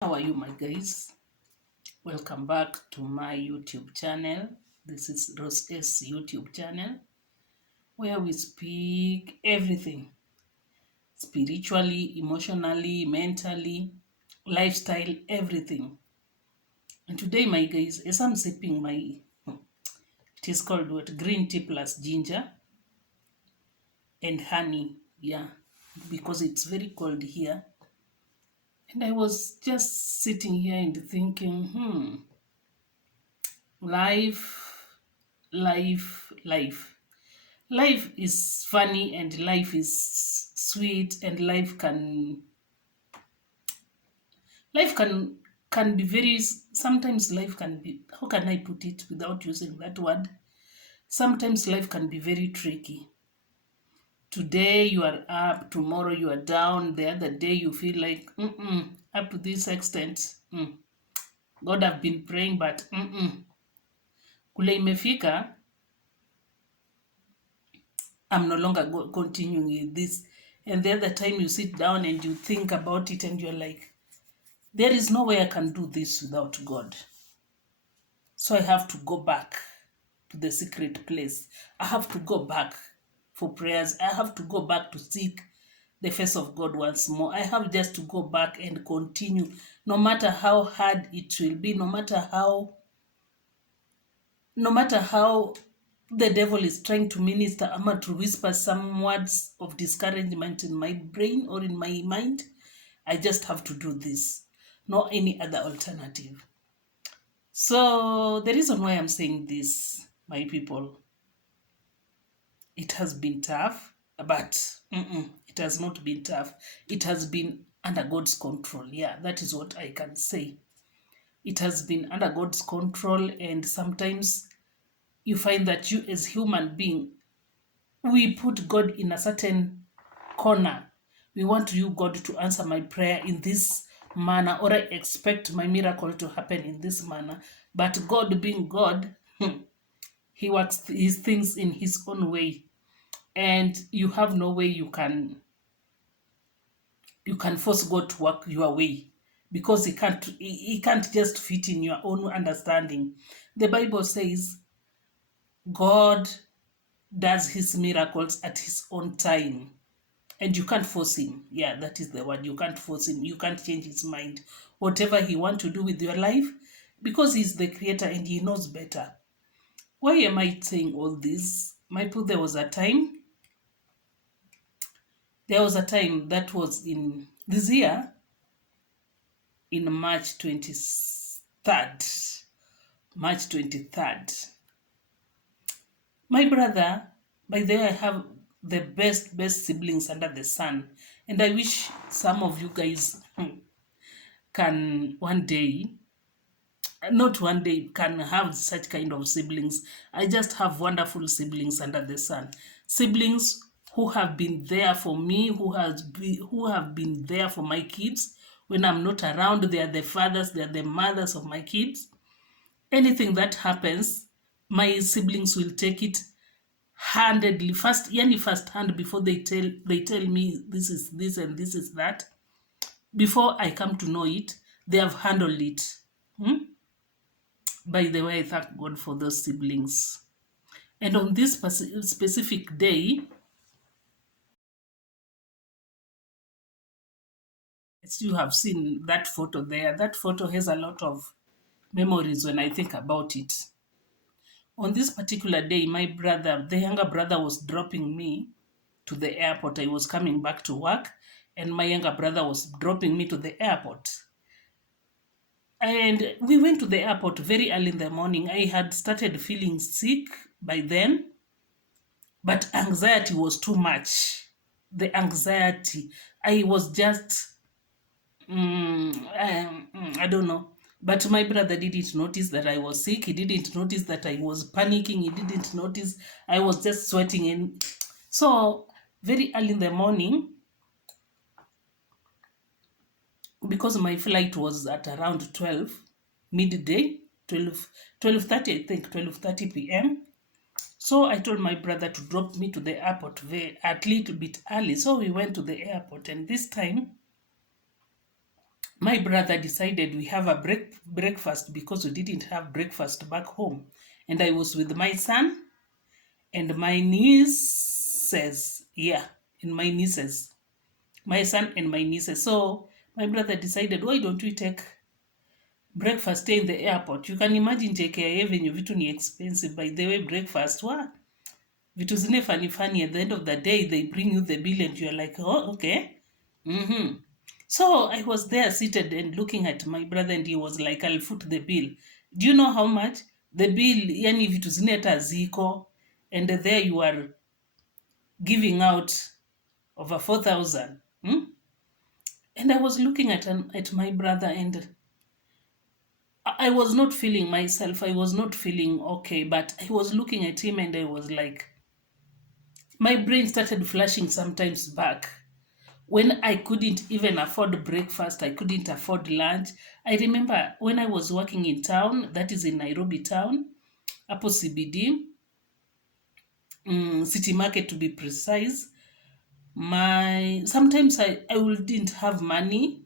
How are you, my guys? Welcome back to my YouTube channel. This is Rose S YouTube channel where we speak everything spiritually, emotionally, mentally, lifestyle, everything. And today, my guys, as I'm sipping it is called what? Green tea plus ginger and honey. Yeah, because it's very cold here. And I was just sitting here and thinking, life, life. Life is funny and life is sweet and life can be very, sometimes life can be, how can I put it without using that word? Sometimes life can be very tricky. Today you are up, tomorrow you are down, the other day you feel like up to this extent. God, have been praying but kule imefika, I'm no longer continuing with this. And the other time you sit down and you think about it and you're like, there is no way I can do this without God. So I have to go back to the secret place. I have to go back for prayers. I have to go back to seek the face of God once more. I have just to go back and continue, no matter how hard it will be, no matter how the devil is trying to minister ama to whisper some words of discouragement in my brain or in my mind. I just have to do this, no any other alternative. So the reason why I'm saying this, my people, it has been tough, but it has not been tough. It has been under God's control. Yeah, that is what I can say. It has been under God's control, and sometimes you find that you as human being, we put God in a certain corner. We want you, God, to answer my prayer in this manner, or I expect my miracle to happen in this manner. But God, being God, He works His things in His own way, and you have no way you can force God to work your way, because He can't just fit in your own understanding. The Bible says God does His miracles at His own time. And you can't force him. Yeah, that is the word. You can't force him. You can't change his mind. Whatever he wants to do with your life, because he's the creator and he knows better. Why am I saying all this? My people, there was a time that was in this year, in March 23rd. March 23rd. My brother, by the way, I have the best siblings under the sun. And I wish some of you guys can one day, not one day, can have such kind of siblings. I just have wonderful siblings under the sun. Siblings who have been there for me, who have been there for my kids when I'm not around. They are the fathers, they are the mothers of my kids. Anything that happens, my siblings will take it handedly, first hand, before they tell me this is this and this is that. Before I come to know it, they have handled it. By the way, I thank God for those siblings. And on this specific day, as you have seen that photo there, that photo has a lot of memories when I think about it. On this particular day, my brother, the younger brother, was dropping me to the airport. I was coming back to work, and my younger brother was dropping me to the airport. And we went to the airport very early in the morning. I had started feeling sick by then, but anxiety was too much. The anxiety, I was just, I don't know. But my brother didn't notice that I was sick. He didn't notice that I was panicking. He didn't notice I was just sweating. And so, very early in the morning, because my flight was at around 12 midday, 12:30, I think, 12:30 p.m. So I told my brother to drop me to the airport a little bit early. So we went to the airport, and this time my brother decided we have a breakfast because we didn't have breakfast back home. And I was with my son and my nieces. Yeah, and my nieces. My son and my nieces. So my brother decided, why don't we take breakfast here in the airport? You can imagine JKIA venue vitu ni expensive. By the way, breakfast, what? Vitu zine funny. At the end of the day, they bring you the bill and you're like, oh, okay. Mm-hmm. So I was there seated and looking at my brother and he was like, I'll foot the bill. Do you know how much? The bill, yani vitu zine hata ziko. And there you are giving out over 4,000. Hmm? And I was looking at my brother and I was not feeling myself. I was not feeling okay. But I was looking at him and I was like, my brain started flashing sometimes back when I couldn't even afford breakfast, I couldn't afford lunch. I remember when I was working in town, that is in Nairobi town, Apple CBD, City Market to be precise. My sometimes I wouldn't have money.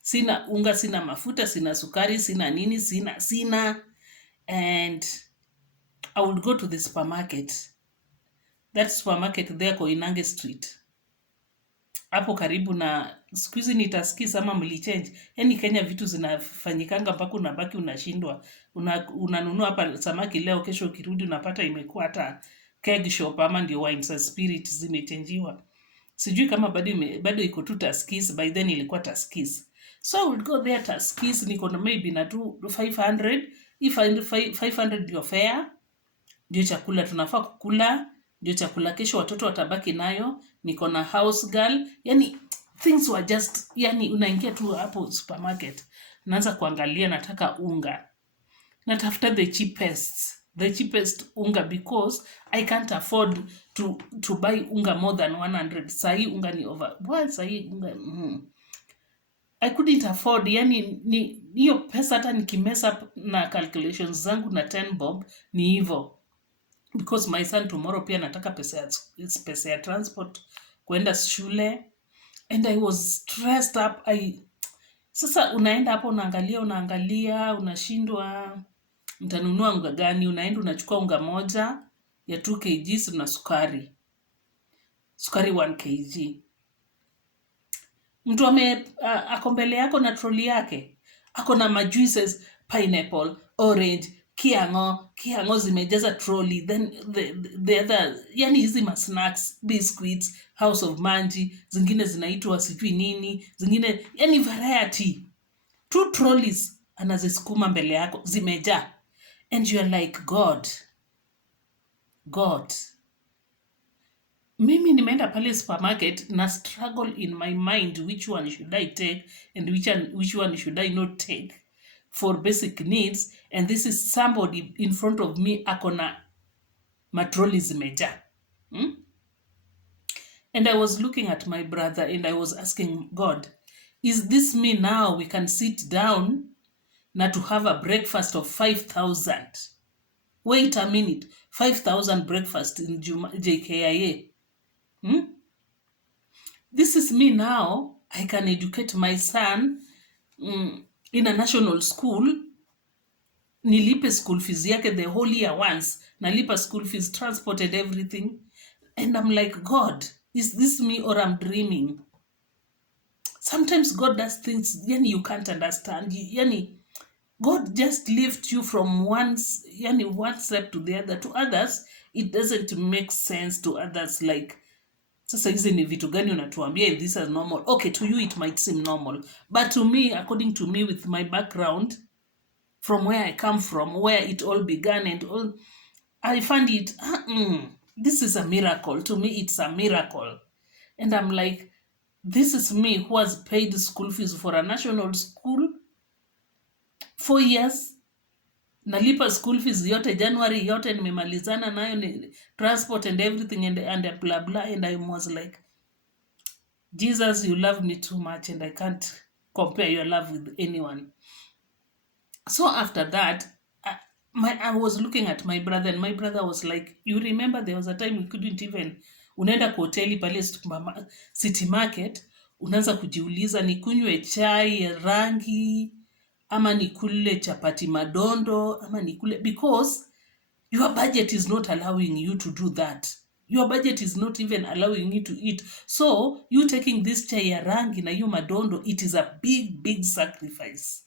Sina unga, sina mafuta, sina sukari, sina nini, sina, and I would go to the supermarket. That supermarket there Koinange Street. Hapo karibu na siku hizi nitaskis ama mlichange. Yani Kenya vitu zinafanyikanga mpaka unabaki unashindwa. Unanunua hapa samaki leo, kesho ukirudi unapata imekuwa hata keg shop ama ndio wines and spirits zimechenjiwa. Sijui kama bado iko tu Taskis. By then ilikuwa Taskis. So I would go there Taskis, niko na maybe na tu 500. If 500 ndio fare, ndio chakula tunafaa kukula, ndio chakula kesho watoto watabaki nayo, niko na house girl. Yani things were just, yani unaingia tu hapo supermarket, naanza kuangalia, nataka unga, natafuta the cheapest unga because I can't afford to buy unga more than 100. Sahi unga ni over, well, sahi unga I couldn't afford, yani ni hiyo pesa hata nikimesa na calculations zangu na 10 bob ni hivyo, because my son tomorrow pia nataka pesa ya transport kwenda shule, and I was stressed up. Sasa unaenda hapo unaangalia unashindwa mtanunua unga gani. Unaenda unachukua unga moja ya 2 kg na sukari 1 kg. Mtu ako mbele yako na troli yake, ako na majuices, pineapple, orange, kiango zimejaza trolley. Then the other, yani hizi masnacks, biscuits, House of Manji, zingine zinaitwa sijui nini, zingine yani variety. 2 trolleys anazisukuma mbele yako zimejaa, and you are like, God, mimi nimeenda pale supermarket na struggle in my mind, which one should I take and which one should I not take for basic needs. And this is somebody in front of me akona matroli zimeja. And I was looking at my brother and I was asking God, is this me now? We can sit down na to have a breakfast of 5,000. Wait a minute, 5,000 breakfast in JKIA. This is me now. I can educate my son in a national school. Nilipe school fees yake the whole year once. Nalipa school fees, transport and everything. And I'm like, God, is this me or I'm dreaming? Sometimes God does things yani you can't understand. Yani God just lifts you from one step to the other. To others, it doesn't make sense. To others, like, sasa hizi ni vitu gani unatuambia, this is normal. Okay, to you it might seem normal, but to me, according to me, with my background, from where I come from, where it all began and all, I find it, this is a miracle. To me, it's a miracle. And I'm like, this is me who has paid school fees for a national school 4 years. Nalipa school fees yote, January yote nimemalizana nayo, ni transport and everything and blah blah. And I was like, Jesus, you love me too much and I can't compare your love with anyone. So after that, I was looking at my brother and my brother was like, you remember there was a time we couldn't even, unaenda kwa hoteli pale City Market, unaanza kujiuliza nikunywe chai ya rangi ama nikule chapati madondo ama nikule, because your budget is not allowing you to do that. Your budget is not even allowing you to eat. So you taking this chai ya rangi na hiyo madondo, it is a big sacrifice.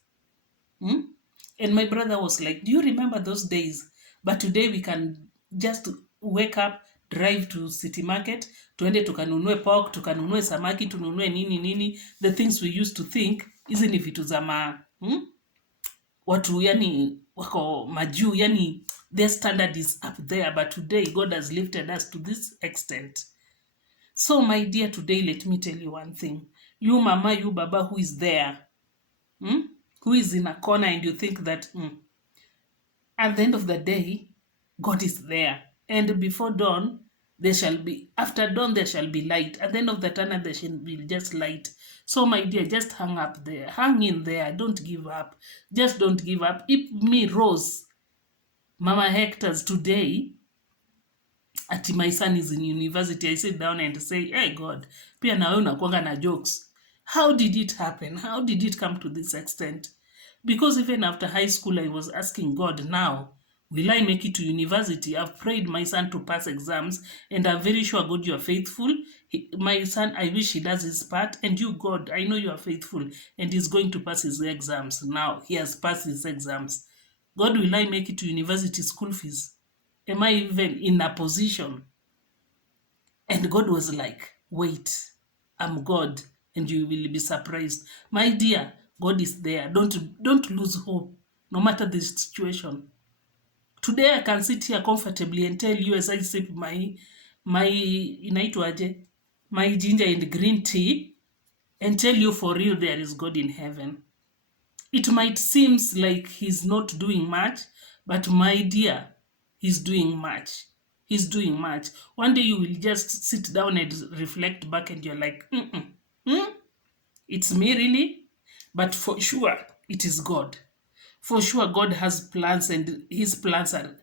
And my brother was like, do you remember those days? But today we can just wake up, drive to city market, tuende tukanunue pork, tukanunue samaki, tununue nini, the things we used to think hizi ni vitu za watu yani wako majuu, yani their standard is up there, but today God has lifted us to this extent. So my dear, today let me tell you one thing. You mama, you baba who is there, who is in a corner, and you think that at the end of the day, God is there. And before dawn, after dawn, there shall be light. At the end of the tunnel, there shall be just light. So, my dear, just hang up there. Hang in there. Don't give up. Just don't give up. If me, Rose, Mama Hector's today, ati my son is in university, I sit down and say, hey, God, pia na wewe unakuanga na jokes. How did it happen? How did it come to this extent? Because even after high school, I was asking God, now, will I make it to university? I've prayed my son to pass exams, and I'm very sure, God, you are faithful. My son, I wish he does his part. And you, God, I know you are faithful, and he's going to pass his exams. Now, he has passed his exams. God, will I make it to university school fees? Am I even in a position? And God was like, wait, I'm God, and you will be surprised. My dear, God is there. Don't lose hope, no matter the situation. Today I can sit here comfortably and tell you as I sip my inaitwaje, my ginger and green tea, and tell you for real there is God in heaven. It might seem like he's not doing much, but my dear, he's doing much. He's doing much. One day you will just sit down and reflect back and you're like, it's me really? But for sure, it is God. For sure, God has plans, and his plans are...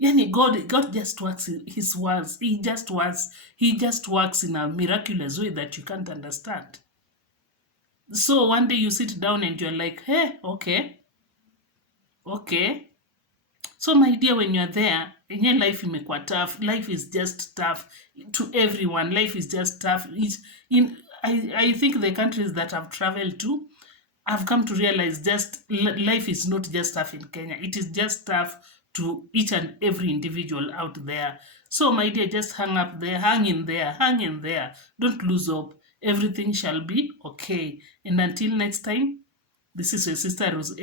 Yani God just works his words. He just works in a miraculous way that you can't understand. So one day you sit down and you're like, hey, okay. So my dear, when you're there, your life imekuwa tough. Life is just tough to everyone. Life is just tough. I think the countries that I've traveled to, I've come to realize just life is not just tough in Kenya. It is just tough to each and every individual out there. So my dear, just hang in there. Don't lose hope. Everything shall be okay. And until next time, this is your sister Rose.